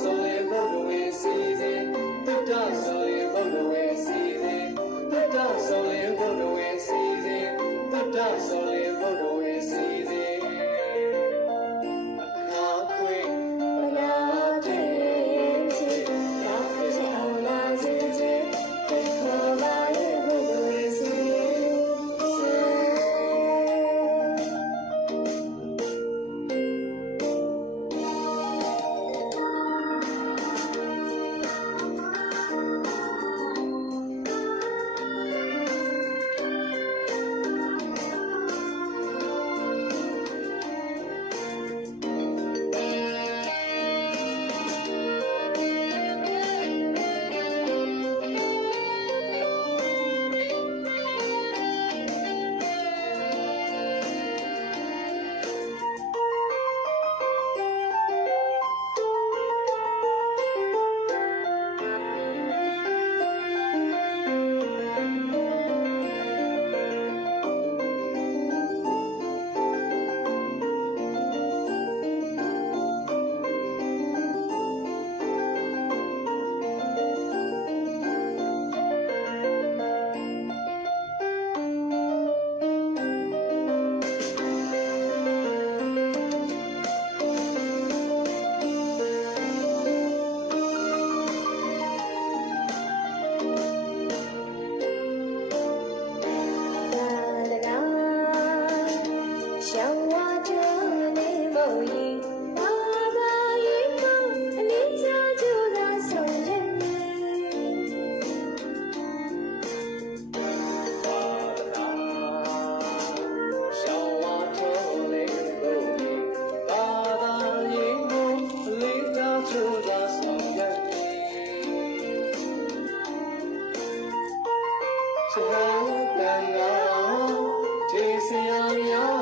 ဆိုရင်ဘုရားဝေစီစဉ်တတဆိုရင်ဘုရားဝေစီစဉ်တတဆိုရင်ဘုရားဝေစီစဉ်တတဆို ချမ်းသာရာခြေစရာများ